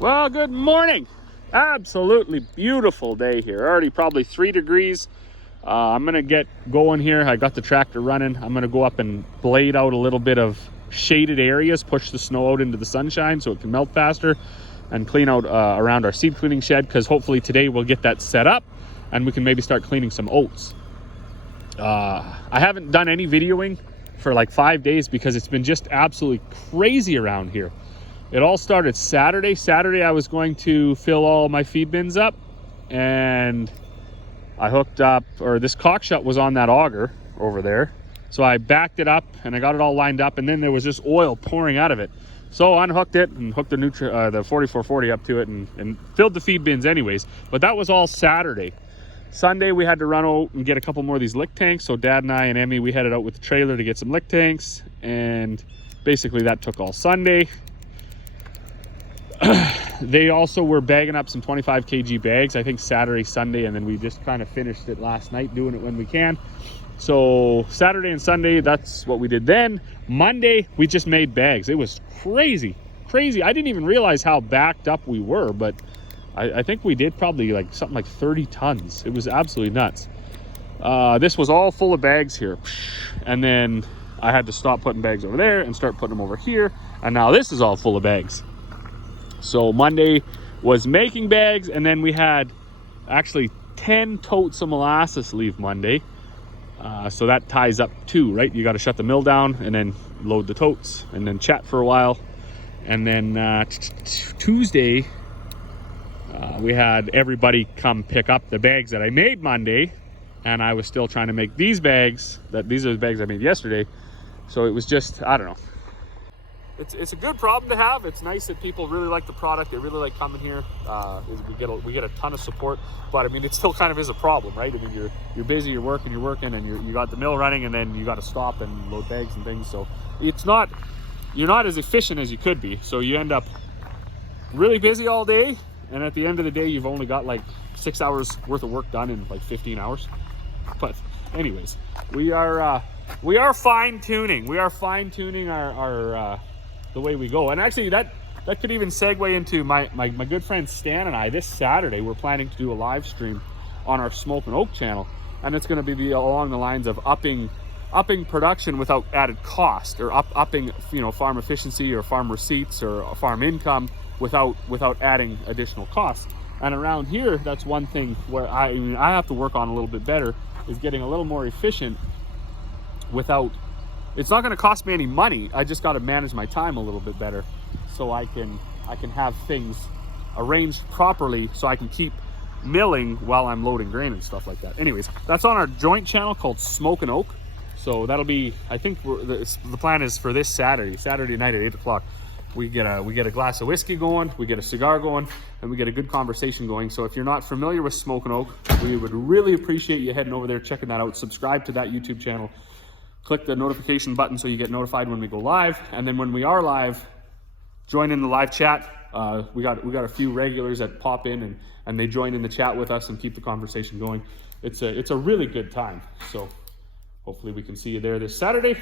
Well, good morning. Absolutely beautiful day here. Already probably 3 degrees. I'm gonna get going here. I got the tractor running. I'm gonna go up and blade out a little bit of shaded areas, push the snow out into the sunshine so it can melt faster, and clean out around our seed cleaning shed, because hopefully today we'll get that set up and we can maybe start cleaning some oats. I haven't done any videoing for like 5 days because it's been just absolutely crazy around here. It all started Saturday. Saturday I was going to fill all my feed bins up, and I hooked up, or this cock shut was on that auger over there. So I backed it up and I got it all lined up, and then there was this oil pouring out of it. So I unhooked it and hooked the 4440 up to it and filled the feed bins anyways. But that was all Saturday. Sunday we had to run out and get a couple more of these lick tanks. So Dad and I and Emmy, we headed out with the trailer to get some lick tanks, and basically that took all Sunday. They also were bagging up some 25 kg bags, I think Saturday, Sunday, and then we just kind of finished it last night, doing it when we can. So Saturday and Sunday, that's what we did. Then Monday, we just made bags. It was crazy. I didn't even realize how backed up we were, but I think we did probably like something like 30 tons. It was absolutely nuts. This was all full of bags here. And then I had to stop putting bags over there and start putting them over here. And now this is all full of bags. So Monday was making bags, and then we had actually 10 totes of molasses leave Monday. So that ties up 2, right? You got to shut the mill down and then load the totes and then chat for a while. And then Tuesday, we had everybody come pick up the bags that I made Monday, and I was still trying to make these bags. These are the bags I made yesterday. So it was just, I don't know. It's a good problem to have. It's nice that people really like the product. They really like coming here. We get a ton of support, but I mean, it still kind of is a problem, right? I mean, you're busy, you're working, and you got the mill running, and then you got to stop and load bags and things. So you're not as efficient as you could be. So you end up really busy all day, and at the end of the day, you've only got like 6 hours worth of work done in like 15 hours. But anyways, we are fine tuning. We are fine tuning our the way we go. And actually that could even segue into my good friend Stan and I. This Saturday we're planning to do a live stream on our Smokin' Oak channel, and it's going to be along the lines of upping production without added cost, or upping farm efficiency or farm receipts or farm income without adding additional costs. And around here, that's one thing where I have to work on a little bit better, is getting a little more efficient without, it's not going to cost me any money. I just got to manage my time a little bit better, so I can have things arranged properly so I can keep milling while I'm loading grain and stuff like that. Anyways, that's on our joint channel called Smokin' Oak. So that'll be, I think the plan is for this Saturday night at 8 o'clock. We get a glass of whiskey going, we get a cigar going, and we get a good conversation going. So if you're not familiar with Smokin' Oak, we would really appreciate you heading over there, checking that out. Subscribe to that YouTube channel. Click the notification button so you get notified when we go live. And then when we are live, join in the live chat. We got a few regulars that pop in and they join in the chat with us and keep the conversation going. It's a really good time. So hopefully we can see you there this Saturday.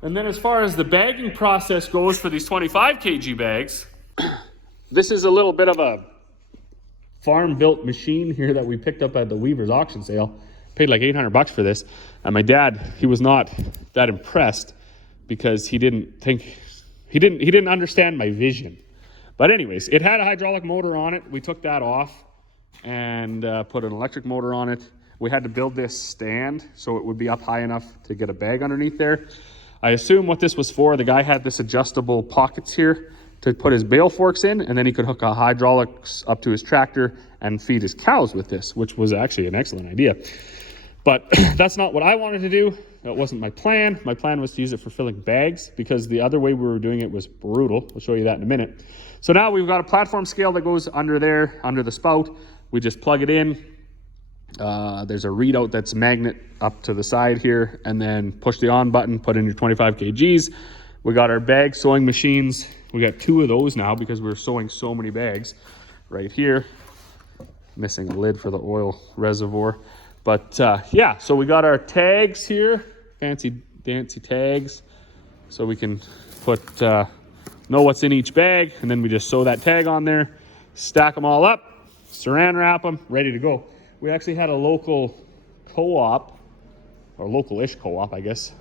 And then as far as the bagging process goes for these 25 kg bags, this is a little bit of a farm-built machine here that we picked up at the Weaver's auction sale. Paid like $800 for this, and my dad, he was not that impressed because he didn't understand my vision. But anyways, it had a hydraulic motor on it. We took that off and put an electric motor on it. We had to build this stand so it would be up high enough to get a bag underneath there. I assume what this was for, the guy had this adjustable pockets here to put his bale forks in, and then he could hook a hydraulics up to his tractor and feed his cows with this, which was actually an excellent idea. But that's not what I wanted to do. That wasn't my plan. My plan was to use it for filling bags, because the other way we were doing it was brutal. I'll show you that in a minute. So now we've got a platform scale that goes under there, under the spout. We just plug it in. There's a readout that's magnet up to the side here, and then push the on button, put in your 25 kgs. We got our bag sewing machines. We got 2 of those now because we're sewing so many bags right here. Missing a lid for the oil reservoir. But yeah, so we got our tags here, fancy dancy tags, so we can put know what's in each bag, and then we just sew that tag on there, stack them all up, saran wrap them, ready to go. We actually had a local co-op, or local-ish co-op, I guess.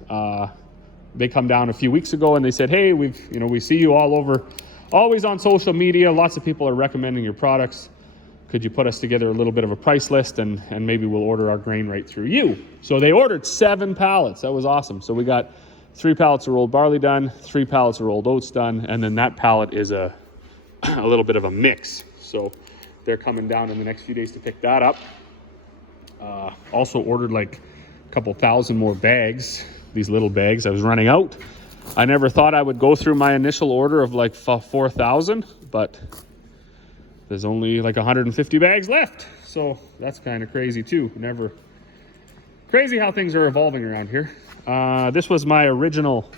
They come down a few weeks ago and they said, hey, we see you all over, always on social media. Lots of people are recommending your products. Could you put us together a little bit of a price list and maybe we'll order our grain right through you? So they ordered 7 pallets. That was awesome. So we got 3 pallets of rolled barley done, 3 pallets of rolled oats done, and then that pallet is a little bit of a mix. So they're coming down in the next few days to pick that up. Also ordered like a couple thousand more bags, these little bags. I was running out. I never thought I would go through my initial order of like 4,000, but there's only like 150 bags left. So that's kind of crazy too. Crazy how things are evolving around here. This was my original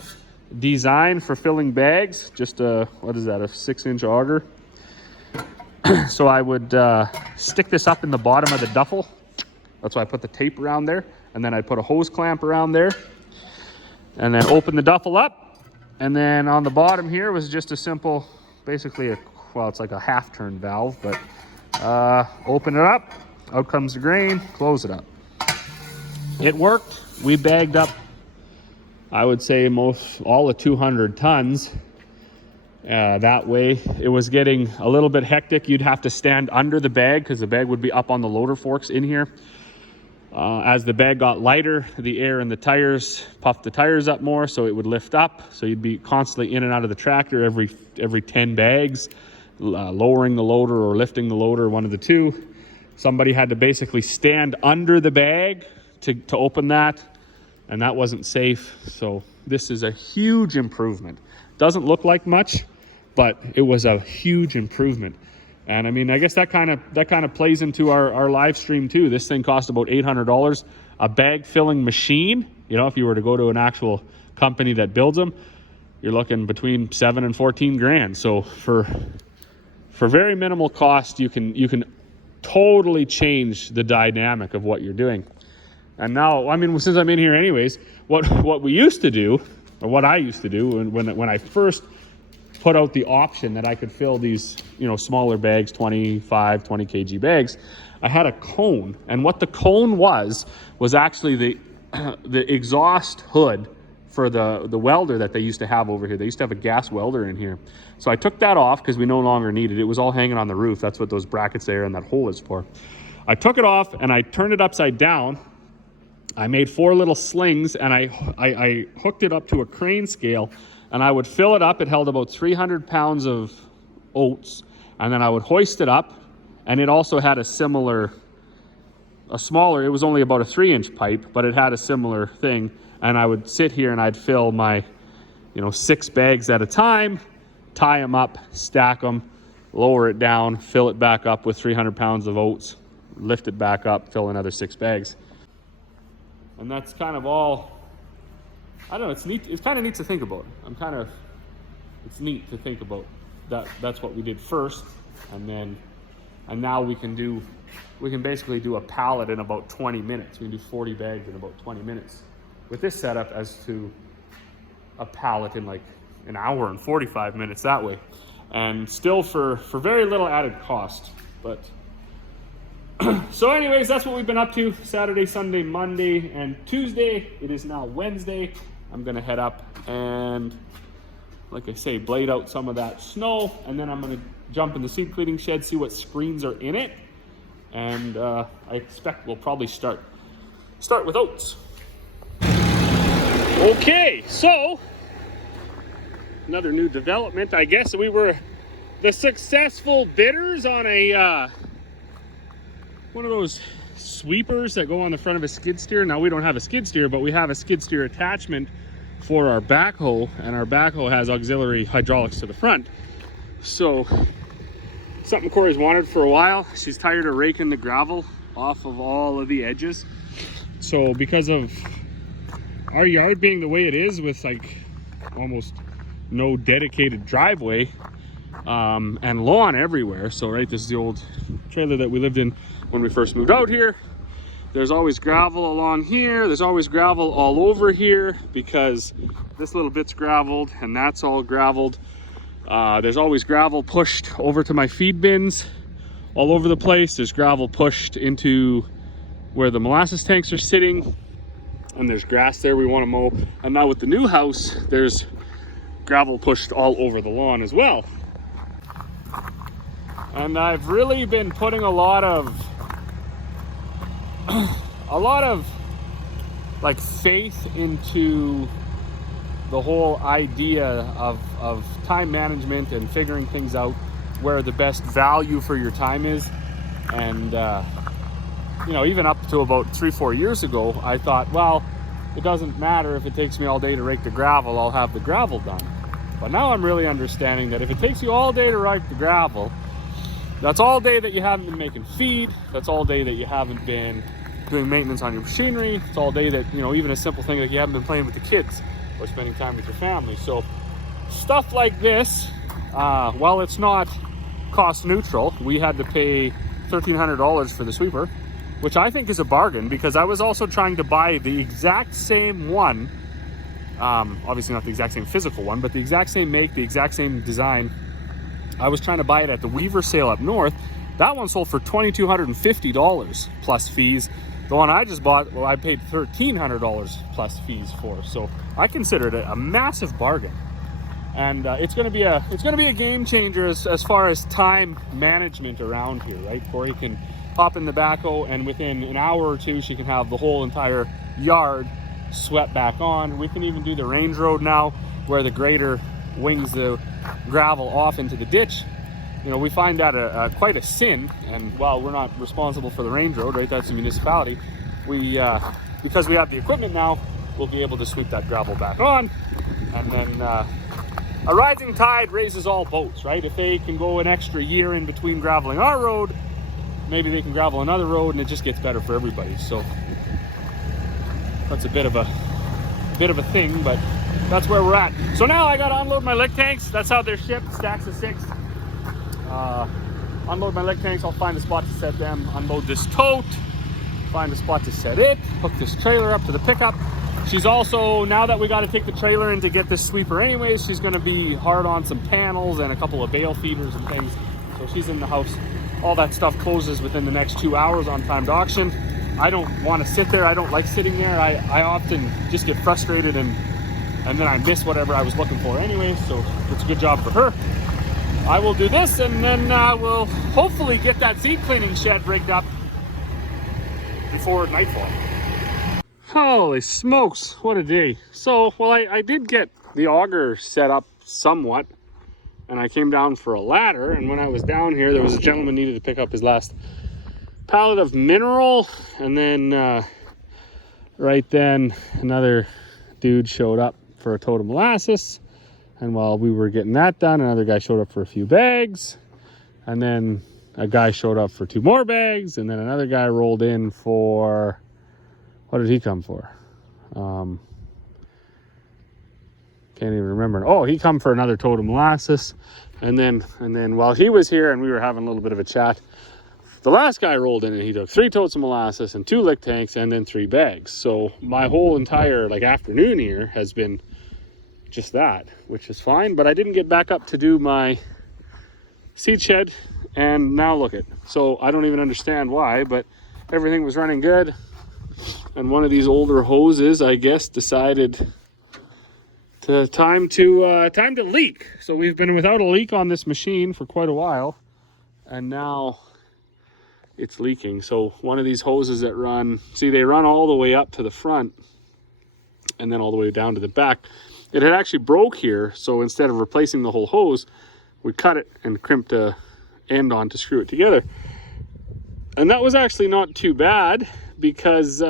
design for filling bags. Just what is that, a 6-inch auger. So I would stick this up in the bottom of the duffel. That's why I put the tape around there. And then I'd put a hose clamp around there. And then open the duffel up. And then on the bottom here was just a simple, basically it's like a half-turn valve. But open it up, out comes the grain, close it up. It worked. We bagged up, I would say, all of 200 tons. That way, it was getting a little bit hectic. You'd have to stand under the bag because the bag would be up on the loader forks in here. As the bag got lighter, the air in the tires puffed the tires up more, so it would lift up. So you'd be constantly in and out of the tractor every 10 bags, lowering the loader or lifting the loader, one of the two. Somebody had to basically stand under the bag to open that, and that wasn't safe. So this is a huge improvement. Doesn't look like much, but it was a huge improvement. And I mean, I guess that kind of plays into our live stream too. This thing cost about $800. A bag filling machine, if you were to go to an actual company that builds them, you're looking between 7 and 14 grand. So for very minimal cost, you can totally change the dynamic of what you're doing. And now, I mean, since I'm in here anyways, what we used to do, or what I used to do when I first put out the option that I could fill these, smaller bags, 20 kg bags, I had a cone. And what the cone was actually the exhaust hood for the welder that they used to have over here. They used to have a gas welder in here. So I took that off because we no longer needed it. It was all hanging on the roof. That's what those brackets there and that hole is for. I took it off and I turned it upside down. I made 4 little slings and I hooked it up to a crane scale, and I would fill it up. It held about 300 pounds of oats, and then I would hoist it up, and it also had a smaller, it was only about a 3-inch pipe, but it had a similar thing, and I would sit here and I'd fill my 6 bags at a time, tie them up, stack them, lower it down, fill it back up with 300 pounds of oats, lift it back up, fill another 6 bags. And that's kind of all, I don't know, it's neat. It's kind of neat to think about. It's neat to think about that. That's what we did first. And now we can basically do a pallet in about 20 minutes. We can do 40 bags in about 20 minutes with this setup, as to a pallet in like an hour and 45 minutes that way. And still for very little added cost. But so anyways, that's what we've been up to Saturday, Sunday, Monday, and Tuesday. It is now Wednesday. I'm going to head up and, like I say, blade out some of that snow. And then I'm going to jump in the seed cleaning shed, see what screens are in it. And I expect we'll probably start with oats. Okay, so another new development. I guess we were the successful bidders on a one of those sweepers that go on the front of a skid steer. Now we don't have a skid steer, but we have a skid steer attachment for our backhoe, and our backhoe has auxiliary hydraulics to the front. So something Corey's wanted for a while. She's tired of raking the gravel off of all of the edges. So because of our yard being the way it is, with like almost no dedicated driveway and lawn everywhere. So right, this is the old trailer that we lived in when we first moved out here. There's always gravel along here. There's always gravel all over here because this little bit's graveled and that's all graveled. There's always gravel pushed over to my feed bins all over the place. There's gravel pushed into where the molasses tanks are sitting, and there's grass there we want to mow. And now with the new house, there's gravel pushed all over the lawn as well. And I've really been putting a lot of like faith into the whole idea of time management and figuring things out where the best value for your time is. And you know, even up to about 3-4 years ago, I thought, well, it doesn't matter if it takes me all day to rake the gravel, I'll have the gravel done. But now I'm really understanding that if it takes you all day to rake the gravel, that's all day that you haven't been making feed, that's all day that you haven't been doing maintenance on your machinery, it's all day that, you know, even a simple thing like you haven't been playing with the kids or spending time with your family. So stuff like this, while it's not cost neutral, we had to pay $1,300 for the sweeper, which I think is a bargain, because I was also trying to buy the exact same one, obviously not the exact same physical one, but the exact same make, the exact same design. I was trying to buy it at the Weaver sale up north. That one sold for $2,250 plus fees. The one I just bought, well, I paid $1,300 plus fees for. So I considered it a massive bargain. And it's going to be a game changer as far as time management around here, right? Corey can hop in the backhoe, and within an hour or two, she can have the whole entire yard swept back on. We can even do the range road now, where the grader wings the gravel off into the ditch. You know, we find that quite a sin, and while we're not responsible for the range road, right? That's the municipality. We, because we have the equipment now, we'll be able to sweep that gravel back on, and then a rising tide raises all boats, right? If they can go an extra year in between graveling our road, maybe they can gravel another road, and it just gets better for everybody. So that's a bit of a thing, but that's where we're at. So now I got to unload my lick tanks. That's how they're shipped, stacks of 6. Unload my lick tanks. I'll find a spot to set them. Unload this tote. Find a spot to set it. Hook this trailer up to the pickup. She's also, now that we got to take the trailer in to get this sweeper anyways, she's going to be hard on some panels and a couple of bale feeders and things. So she's in the house. All that stuff closes within the next 2 hours on timed auction. I don't want to sit there. I don't like sitting there. I often just get frustrated and then I miss whatever I was looking for anyway. So it's a good job for her. I will do this, and then we'll hopefully get that seed cleaning shed rigged up before nightfall. Holy smokes, what a day. So, well, I did get the auger set up somewhat, and I came down for a ladder, and when I was down here, there was a gentleman needed to pick up his last pallet of mineral, and then right then another dude showed up for a tote of molasses. And while we were getting that done, another guy showed up for a few bags, and then a guy showed up for 2 more bags, and then another guy rolled in for, what did he come for? Can't even remember. Oh, he come for another tote of molasses. And then while he was here and we were having a little bit of a chat, the last guy rolled in and he took 3 totes of molasses and 2 lick tanks and then 3 bags. So my whole entire afternoon here has been just that, which is fine. But I didn't get back up to do my seed shed, and now look it. So I don't even understand why, but everything was running good, and one of these older hoses, I guess, decided time to leak. So we've been without a leak on this machine for quite a while, and now it's leaking. So one of these hoses that run, see, they run all the way up to the front and then all the way down to the back. It had actually broke here, so instead of replacing the whole hose, we cut it and crimped a end on to screw it together. And that was actually not too bad, because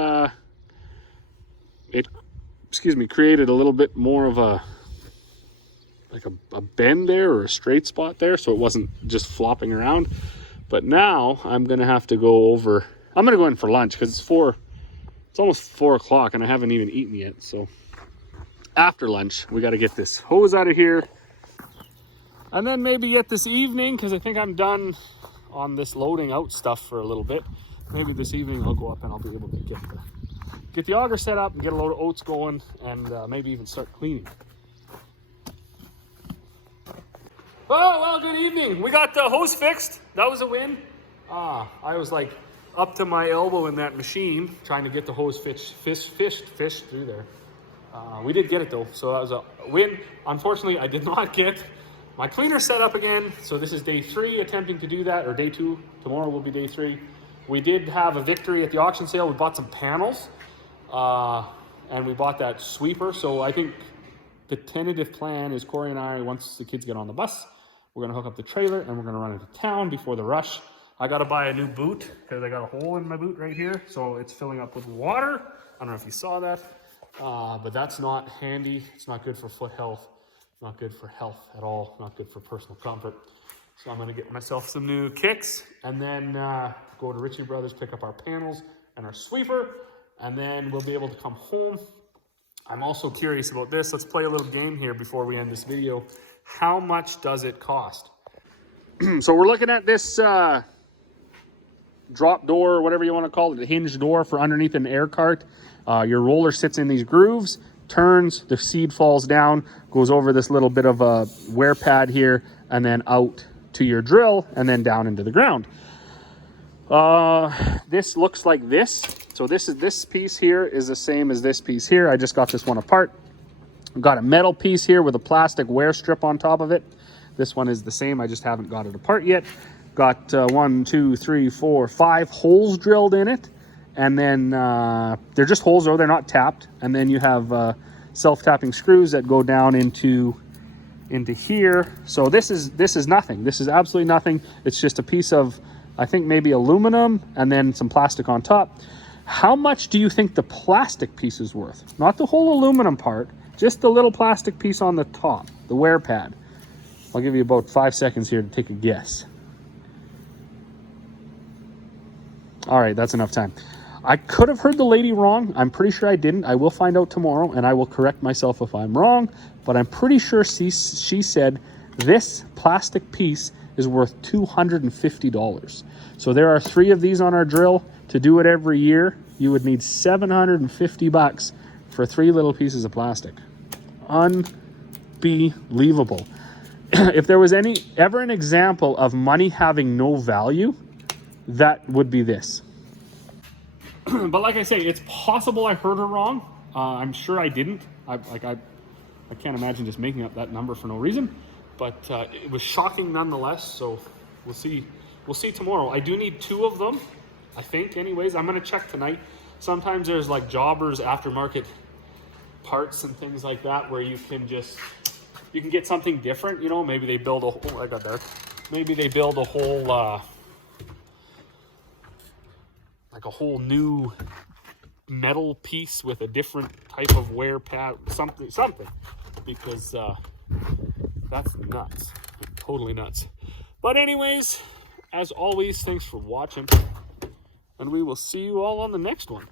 it created a little bit more of a bend there, or a straight spot there, so it wasn't just flopping around. But now I'm gonna have to go over, I'm gonna go in for lunch, because it's almost 4 o'clock and I haven't even eaten yet. So after lunch, we got to get this hose out of here, and then maybe yet this evening, because I think I'm done on this loading out stuff for a little bit. Maybe this evening I'll go up and I'll be able to get the auger set up and get a load of oats going, and maybe even start cleaning. Oh, well, good evening. We got the hose fixed. That was a win. I was like up to my elbow in that machine trying to get the hose fished through there. We did get it though, so that was a win. Unfortunately, I did not get my cleaner set up again. So this is day 3 attempting to do that, or day 2. Tomorrow will be day 3. We did have a victory at the auction sale. We bought some panels, and we bought that sweeper. So I think the tentative plan is Corey and I, once the kids get on the bus, we're gonna hook up the trailer and we're gonna run into town before the rush. I gotta buy a new boot because I got a hole in my boot right here. So it's filling up with water. I don't know if you saw that, but that's not handy. It's not good for foot health, not good for health at all, not good for personal comfort. So I'm gonna get myself some new kicks and then go to Ritchie Brothers, pick up our panels and our sweeper, and then we'll be able to come home. I'm also curious about this. Let's play a little game here before we end this video. How much does it cost? So we're looking at this drop door, or whatever you want to call it, a hinge door for underneath an air cart. Your roller sits in these grooves, turns, the seed falls down, goes over this little bit of a wear pad here, and then out to your drill, and then down into the ground. This looks like this. So this piece here is the same as this piece here. I just got this one apart. I've got a metal piece here with a plastic wear strip on top of it. This one is the same. I just haven't got it apart yet. Got 1, 2, 3, 4, 5 holes drilled in it. And then they're just holes though, they're not tapped. And then you have self-tapping screws that go down into here. So this is nothing. This is absolutely nothing. It's just a piece of, I think maybe aluminum and then some plastic on top. How much do you think the plastic piece is worth? Not the whole aluminum part, just the little plastic piece on the top, the wear pad. I'll give you about 5 seconds here to take a guess. All right, that's enough time. I could have heard the lady wrong. I'm pretty sure I didn't. I will find out tomorrow and I will correct myself if I'm wrong, but I'm pretty sure she said this plastic piece is worth $250. So there are 3 of these on our drill. To do it every year, you would need $750 for 3 little pieces of plastic. Unbelievable. If there was ever an example of money having no value, that would be this. But like I say, it's possible I heard her wrong. I'm sure I didn't. I can't imagine just making up that number for no reason. But it was shocking nonetheless. So we'll see. We'll see tomorrow. I do need 2 of them, I think. Anyways, I'm gonna check tonight. Sometimes there's like jobbers aftermarket parts and things like that where you can get something different. You know, maybe they build a whole. I got there. Maybe they build a whole like a whole new metal piece with a different type of wear pad, something, because that's nuts, totally nuts. But anyways, as always, thanks for watching, and we will see you all on the next one.